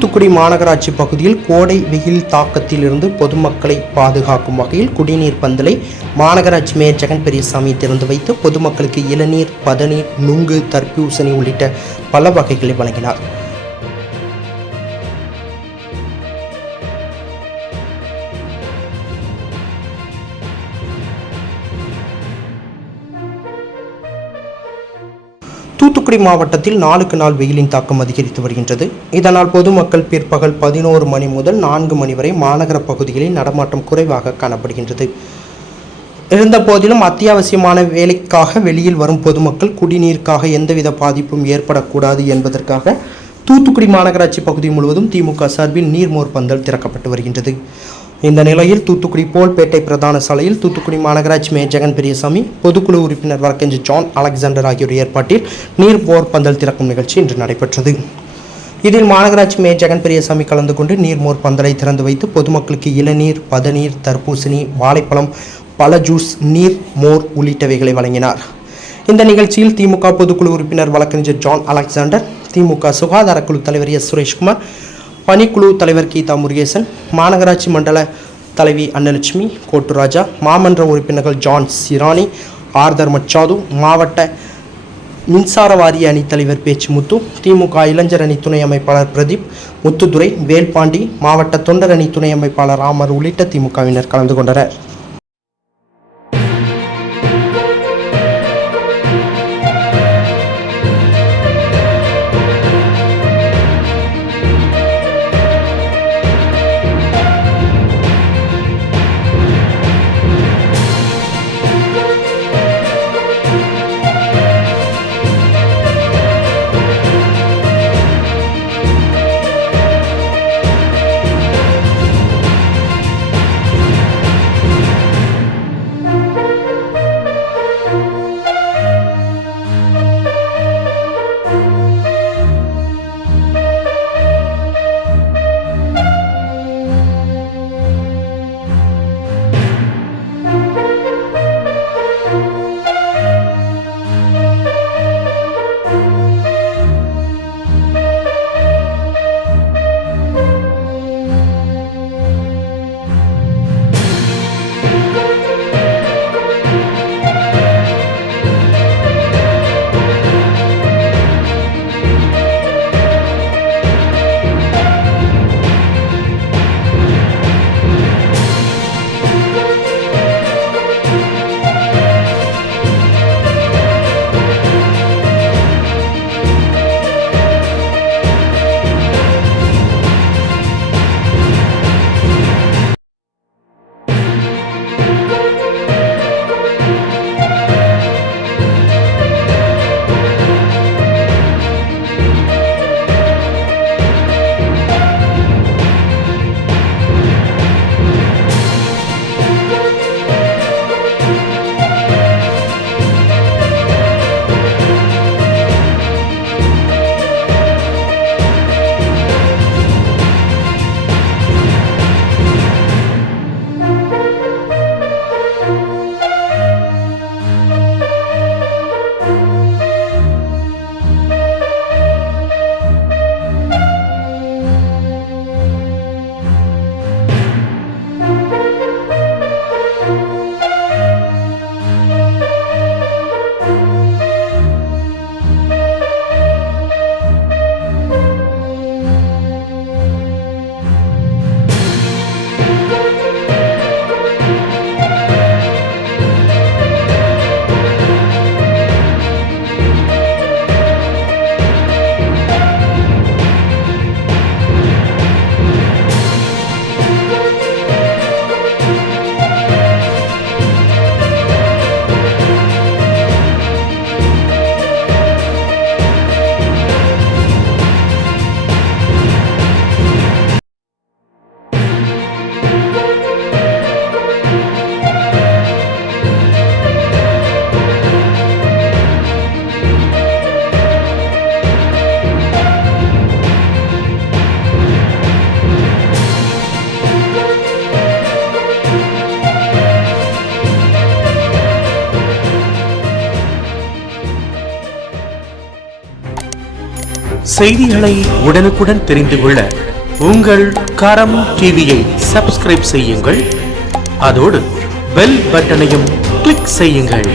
தூத்துக்குடி மாநகராட்சி பகுதியில் கோடை வெயில் தாக்கத்தில் இருந்து பொதுமக்களை பாதுகாக்கும் வகையில் குடிநீர் பந்தலை மாநகராட்சி மேயர் ஜெகன் பெரியசாமி திறந்து வைத்து பொதுமக்களுக்கு இளநீர், பதநீர், நுங்கு, தர்பூசணி உள்ளிட்ட பல வகைகளை வழங்கினார். தூத்துக்குடி மாவட்டத்தில் நாளுக்கு நாள் வெயிலின் தாக்கம் அதிகரித்து வருகின்றது. இதனால் பொதுமக்கள் பிற்பகல் 11 மணி முதல் 4 மணி வரை மாநகர பகுதிகளில் நடமாட்டம் குறைவாக காணப்படுகின்றது. இருந்த போதிலும் அத்தியாவசியமான வேலைக்காக வெளியில் வரும் பொதுமக்கள் குடிநீருக்காக எந்தவித பாதிப்பும் ஏற்படக்கூடாது என்பதற்காக தூத்துக்குடி மாநகராட்சி பகுதி முழுவதும் திமுக சார்பில் நீர்மோர் பந்தல் திறக்கப்பட்டு வருகின்றது. இந்த நிலையில் தூத்துக்குடி போல்பேட்டை பிரதான சாலையில் தூத்துக்குடி மாநகராட்சி மேயர் ஜெகன் பெரியசாமி, பொதுக்குழு உறுப்பினர் வழக்கறிஞர் ஜான் அலெக்சாண்டர் ஆகியோர் ஏற்பாட்டில் நீர்மோர் பந்தல் திறக்கும் நிகழ்ச்சி இன்று நடைபெற்றது. இதில் மாநகராட்சி மேயர் ஜெகன் பெரியசாமி கலந்து கொண்டு நீர்மோர் பந்தலை திறந்து வைத்து பொதுமக்களுக்கு இளநீர், பதநீர், தர்பூசணி, வாழைப்பழம், பழ ஜூஸ், நீர், மோர் உள்ளிட்டவைகளை வழங்கினார். இந்த நிகழ்ச்சியில் திமுக பொதுக்குழு உறுப்பினர் வழக்கறிஞர் ஜான் அலெக்சாண்டர், திமுக சுகாதார குழு தலைவர் எஸ். சுரேஷ்குமார், பணிக்குழு தலைவர் கீதா முருகேசன், மாநகராட்சி மண்டல தலைவி அன்னலட்சுமி கோட்டுராஜா, மாமன்ற உறுப்பினர்கள் ஜான் சிராணி, ஆர்தர் மச்சாது, மாவட்ட மின்சார வாரிய அணி தலைவர் பேச்சுமுத்து, திமுக இளைஞர் அணி துணை அமைப்பாளர் பிரதீப், முத்துதுரை, வேல்பாண்டி, மாவட்ட தொண்டர் அணி துணை அமைப்பாளர் ராமர் உள்ளிட்ட திமுகவினர் கலந்து கொண்டனர். செய்திகளை உடனுக்குடன் தெரிந்து கொள்ள உங்கள் கரம் டிவியை சப்ஸ்கிரைப் செய்யுங்கள், அதோடு பெல் பட்டனையும் கிளிக் செய்யுங்கள்.